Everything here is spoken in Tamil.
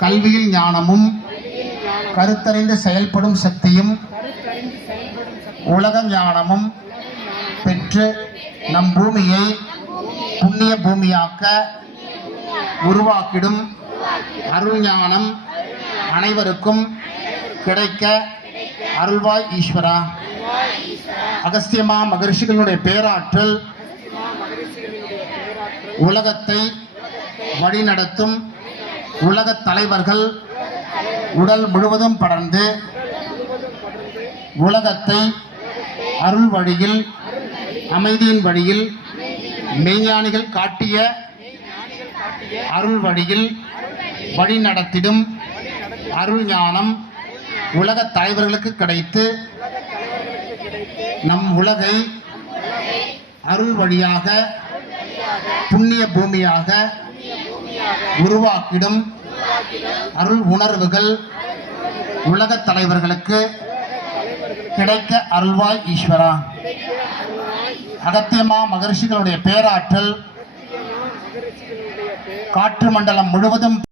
கல்வியில் ஞானமும் கருத்தறிந்து செயல்படும் சக்தியும் உலக ஞானமும் பெற்று நம் பூமியை புண்ணிய பூமியாக்க உருவாக்கிடும் அருள் ஞானம் அனைவருக்கும் கிடைக்க அருள்வாய் ஈஸ்வரா. அகஸ்தியமா மகரிஷிகளுடைய பேராற்றல் உலகத்தை வழிநடத்தும் உலக தலைவர்கள் உடல் முழுவதும் படர்ந்து உலகத்தை அருள் வழியில் அமைதியின் வழியில் மெய்ஞானிகள் காட்டிய அருள் வழியில் வழி நடத்திடும் அருள் ஞானம் உலக தலைவர்களுக்கு கிடைத்து நம் உலகை அருள் வழியாக புண்ணிய பூமியாக உருவாக்கிடும் அருள் உணர்வுகள் உலக தலைவர்களுக்கு கிடைக்க அருள்வாய் ஈஸ்வரா. அகத்தியமா மகரிஷிகளுடைய பேராற்றல் காற்று மண்டலம் முழுவதும்